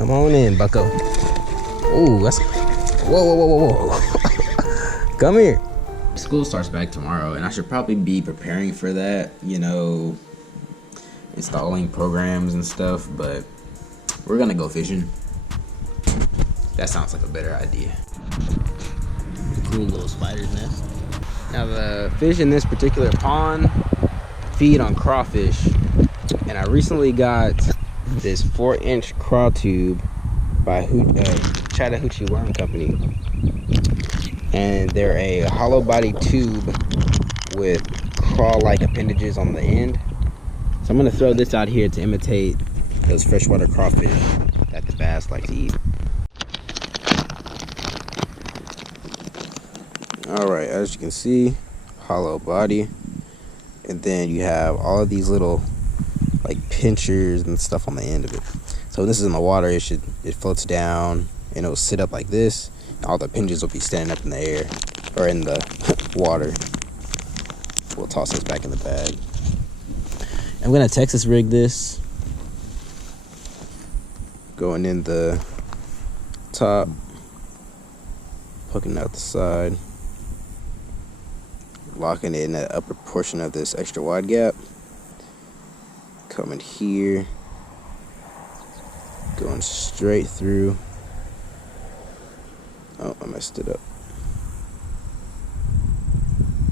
Come on in, bucko. Ooh, that's... Whoa. Come here. School starts back tomorrow, and I should probably be preparing for that, you know, installing programs and stuff, but we're gonna go fishing. That sounds like a better idea. Cool little spider's nest. Now the fish in this particular pond feed on crawfish, and I recently got this 4-inch craw tube by Chattahoochee Worm Company, and they're a hollow body tube with craw-like appendages on the end. So I'm gonna throw this out here to imitate those freshwater crawfish that the bass like to eat. Alright, as you can see, hollow body, and then you have all of these little like pinchers and stuff on the end of it. So when this is in the water, it floats down and it'll sit up like this. All the pinchers will be standing up in the air or in the water. We'll toss this back in the bag. I'm gonna Texas rig this, going in the top, poking out the side, locking it in that upper portion of this extra wide gap, coming here, going straight through. Oh, I messed it up.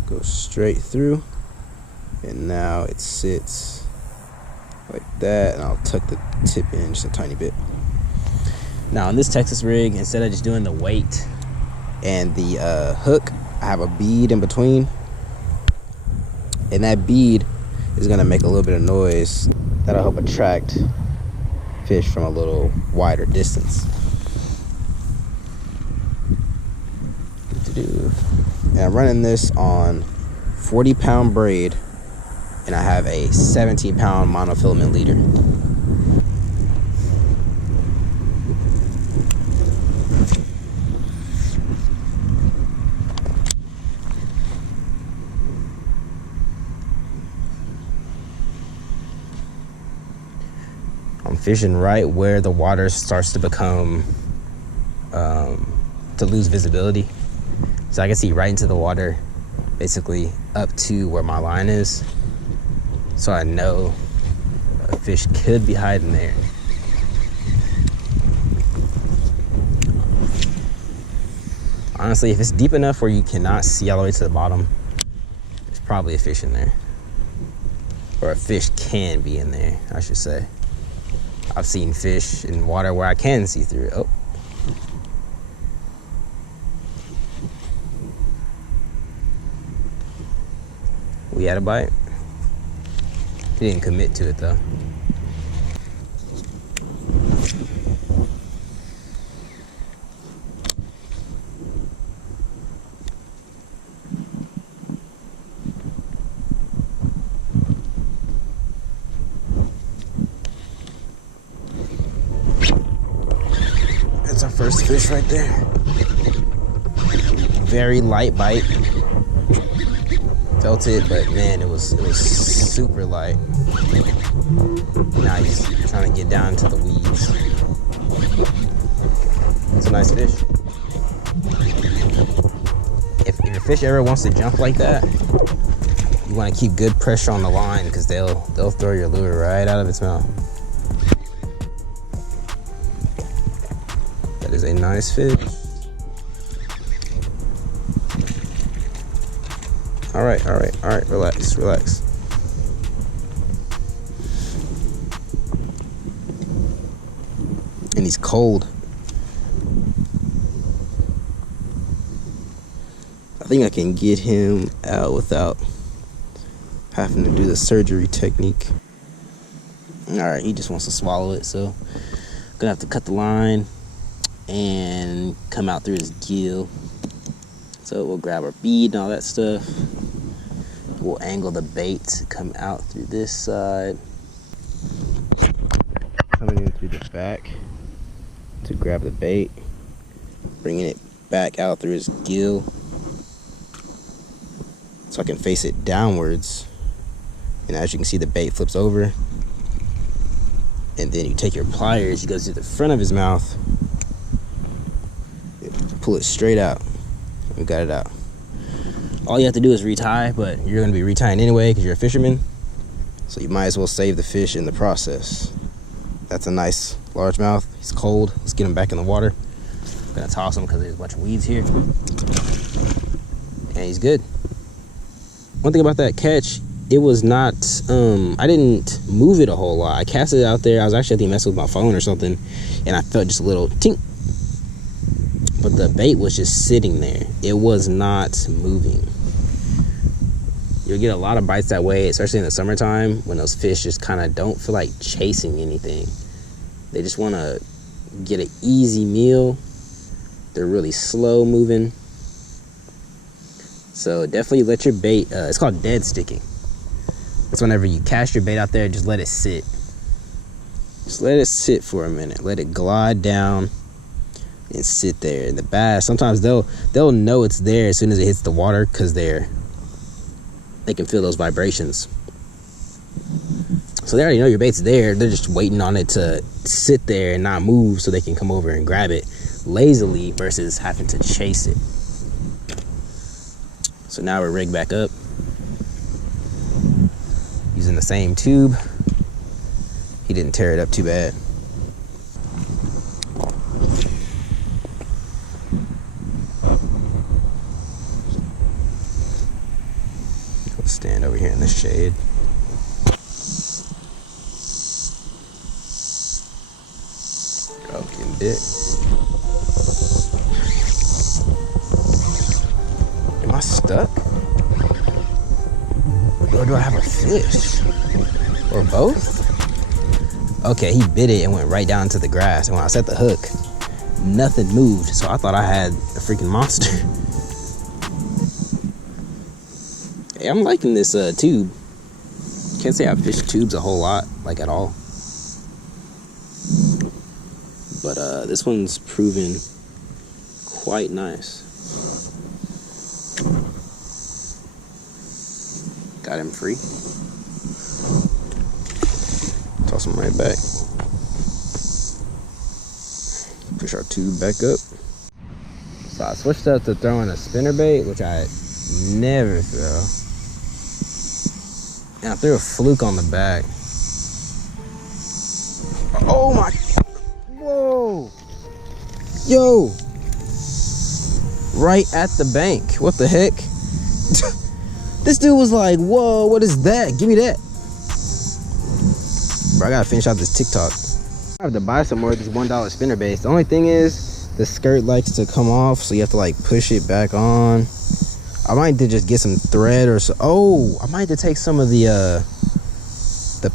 Go straight through, and now it sits like that, and I'll tuck the tip in just a tiny bit. Now on this Texas rig, instead of just doing the weight and the hook, I have a bead in between, and that bead is gonna make a little bit of noise that'll help attract fish from a little wider distance. And I'm running this on 40-pound braid, and I have a 17-pound monofilament leader. I'm fishing right where the water starts to become, to lose visibility. So I can see right into the water, basically up to where my line is. So I know a fish could be hiding there. Honestly, if it's deep enough where you cannot see all the way to the bottom, there's probably a fish in there. Or a fish can be in there, I should say. I've seen fish in water where I can see through it. Oh. We had a bite. He didn't commit to it though. That's our first fish right there. Very light bite. Felt it, but man, it was super light. Now he's trying to get down to the weeds. It's a nice fish. If your fish ever wants to jump like that, you want to keep good pressure on the line, because they'll throw your lure right out of its mouth. That is a nice fish. All right, relax. And he's cold. I think I can get him out without having to do the surgery technique. All right, he just wants to swallow it, so I'm gonna have to cut the line and come out through his gill. So we'll grab our bead and all that stuff. We'll angle the bait to come out through this side. Coming in through the back to grab the bait. Bringing it back out through his gill, so I can face it downwards. And as you can see, the bait flips over and then you take your pliers, you go to the front of his mouth, pull it straight out. We got it out. All you have to do is retie, but you're gonna be retying anyway because you're a fisherman, so you might as well save the fish in the process. That's a nice largemouth. He's cold. Let's get him back in the water. I'm gonna toss him because there's a bunch of weeds here. And he's good. One thing about that catch, it was not, I didn't move it a whole lot. I cast it out there. I was actually, I think, messing with my phone or something, and I felt just a little tink. But the bait was just sitting there. It was not moving. You'll get a lot of bites that way, especially in the summertime when those fish just kind of don't feel like chasing anything. They just want to get an easy meal. They're really slow moving. So definitely let your bait, it's called dead sticking. It's whenever you cast your bait out there, just let it sit. Just let it sit for a minute. Let it glide down and sit there. And the bass, sometimes they'll know it's there as soon as it hits the water because they can feel those vibrations. So they already know your bait's there. They're just waiting on it to sit there and not move so they can come over and grab it lazily versus having to chase it. So now we're rigged back up using the same tube. He didn't tear it up too bad. Let's stand over here in the shade. Oh, getting bit. Am I stuck? Or do I have a fish? Or both? Okay, he bit it and went right down to the grass. And when I set the hook, nothing moved. So I thought I had a freaking monster. Hey, I'm liking this tube. Can't say I've fished tubes a whole lot, like at all. But this one's proven quite nice. Got him free. Toss him right back. Push our tube back up. So I switched up to throwing a spinnerbait, which I never throw. And I threw a fluke on the back. Oh my, whoa. Yo. Right at the bank. What the heck? This dude was like, whoa, what is that? Give me that. Bro, I gotta finish out this TikTok. I have to buy some more of these $1 spinnerbaits. The only thing is, the skirt likes to come off, so you have to like push it back on. I might need to just get some thread or so. Oh, I might have to take some of the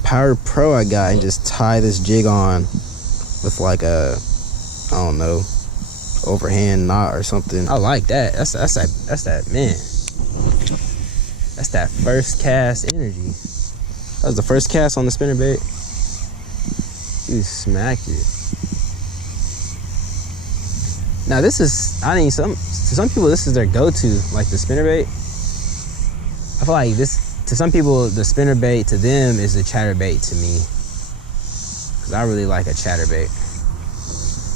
Power Pro I got and just tie this jig on with like a, I don't know, overhand knot or something. I like that. That's that, man. That's that first cast energy. That was the first cast on the spinnerbait. You smacked it. Now this is, I think to some people this is their go-to, like the spinnerbait. I feel like this, to some people, the spinnerbait to them is a chatterbait to me. Cause I really like a chatterbait.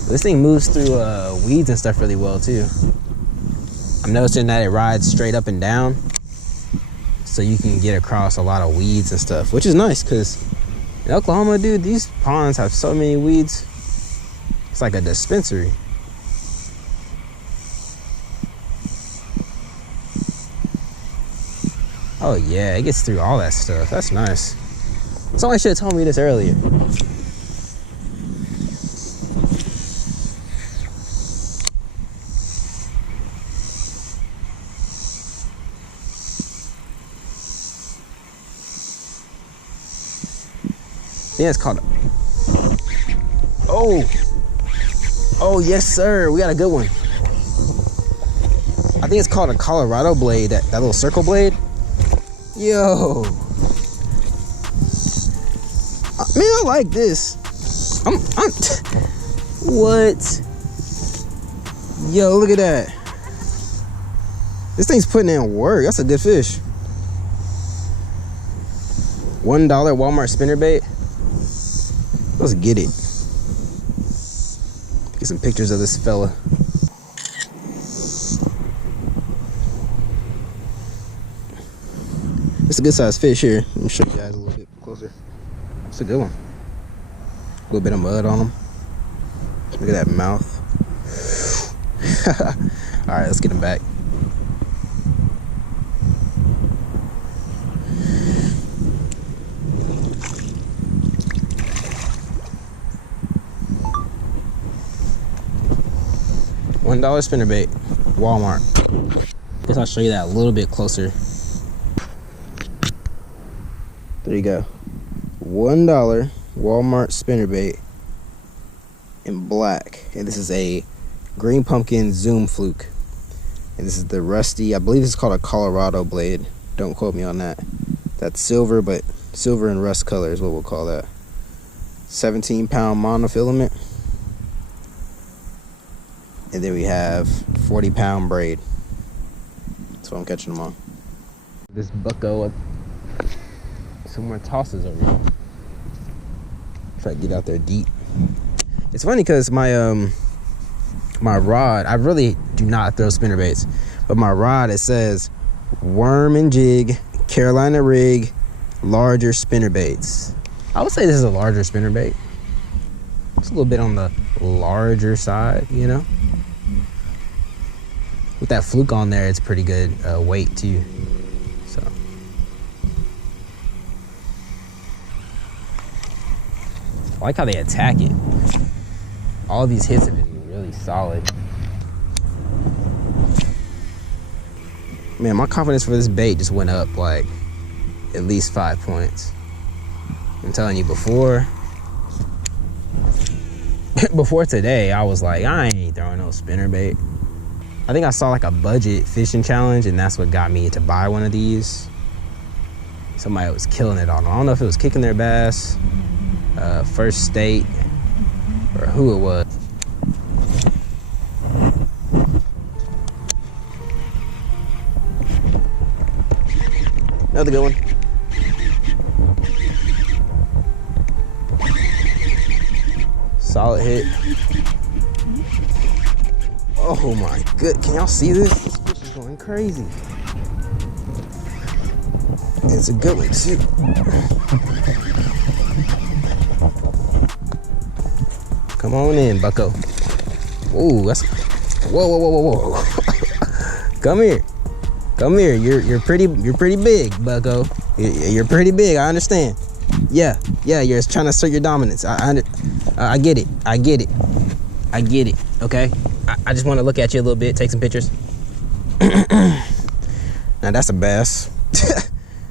This thing moves through weeds and stuff really well too. I'm noticing that it rides straight up and down, so you can get across a lot of weeds and stuff, which is nice because in Oklahoma, dude, these ponds have so many weeds. It's like a dispensary. Oh yeah, it gets through all that stuff. That's nice. Somebody should have told me this earlier. Yeah, it's called. Oh yes sir, we got a good one. I think it's called a Colorado blade, that little circle blade. Yo, man, I like this. What? Yo, look at that. This thing's putting in work. That's a good fish. $1 Walmart spinnerbait. Let's get it. Get some pictures of this fella. It's a good sized fish here. Let me show you guys a little bit closer. It's a good one. A little bit of mud on him. Look at that mouth. All right, let's get him back. $1 spinnerbait, Walmart. Guess I'll show you that a little bit closer. There you go. $1 Walmart spinnerbait in black. And this is a green pumpkin zoom fluke. And this is the rusty, I believe it's called a Colorado blade. Don't quote me on that. That's silver, but silver and rust color is what we'll call that. 17-pound monofilament. And then we have 40-pound braid. That's what I'm catching them on. This bucko, somewhere tosses over here. Try to get out there deep. It's funny because my rod, I really do not throw spinnerbaits, but my rod, it says worm and jig, Carolina rig, larger spinnerbaits. I would say this is a larger spinnerbait. It's a little bit on the larger side, you know. With that fluke on there, it's pretty good weight too. So I like how they attack it. All these hits have been really solid. Man, my confidence for this bait just went up like at least 5 points. I'm telling you, before today, I was like, I ain't throwing no spinnerbait. I think I saw like a budget fishing challenge, and that's what got me to buy one of these. Somebody was killing it on them. I don't know if it was Kicking Their Bass, First State, or who it was. Another good one. Solid hit. Oh my good, can y'all see this? This fish is going crazy. It's a good one too. Come on in, bucko. Ooh, that's, whoa. Come here. Come here. You're pretty big, bucko. You're pretty big, I understand. Yeah, you're trying to assert your dominance. I get it. I get it, okay? I just want to look at you a little bit, take some pictures. Now that's a bass.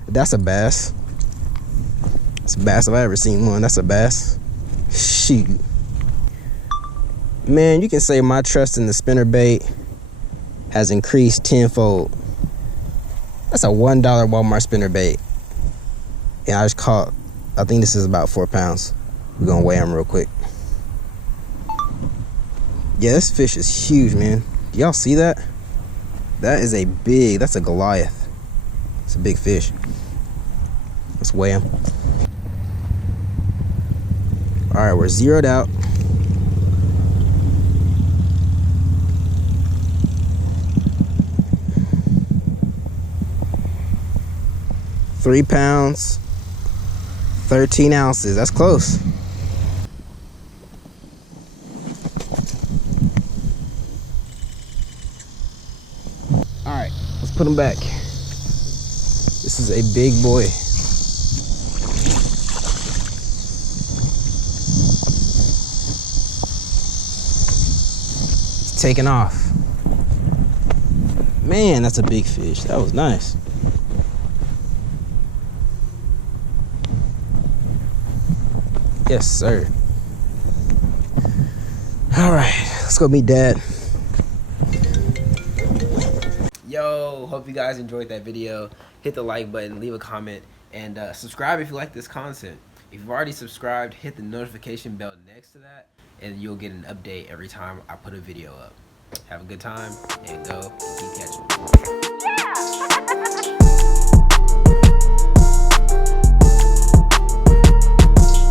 That's a bass. It's a bass if I ever seen one. That's a bass. Shoot. Man, you can say my trust in the spinnerbait has increased tenfold. That's a $1 Walmart spinnerbait. And I just caught, I think this is about 4 pounds. We're gonna weigh him real quick. Yeah, this fish is huge, man. Do y'all see that? That is that's a Goliath. It's a big fish. Let's weigh him. All right, we're zeroed out. Three pounds, 13 ounces. That's close. All right, let's put him back. This is a big boy. It's taking off. Man, that's a big fish. That was nice. Yes, sir. All right, let's go meet Dad. Yo, hope you guys enjoyed that video. Hit the like button, leave a comment, and subscribe if you like this content. If you've already subscribed, hit the notification bell next to that, and you'll get an update every time I put a video up. Have a good time, and go keep catching.